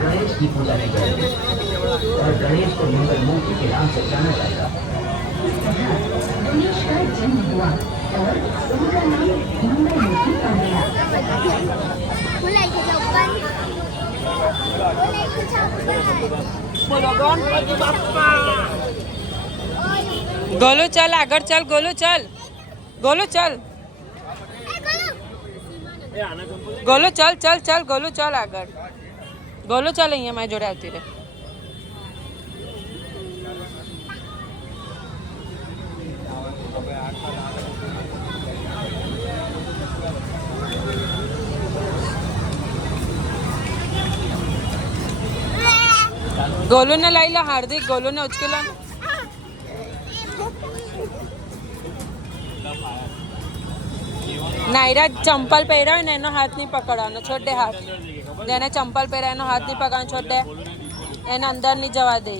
गणेश की पूजा नहीं करेंगे और गणेश को मंगल मूर्ति के नाम से जाना जाएगा। गणेश का जन्म हुआ और उनका नाम मंगल मूर्ति पड़ गया। गोलू चल आगर चल गोलू चल गोलू चल गोलू चल चल चल गोलू चल आगर गोलू चल अहियाँ मारी जोड़े આવતી રહે गोलू ने लाई लो हार्दिक गोलू ने उचके लो नायरा चंपल पहरा है एनो हाथ नहीं पकड़વાનો छोड़ दे हाथ जेने चंपल पहरा एनो हाथ नहीं पकड़વાનો छोड़ दे एने अंदर नहीं जवा दे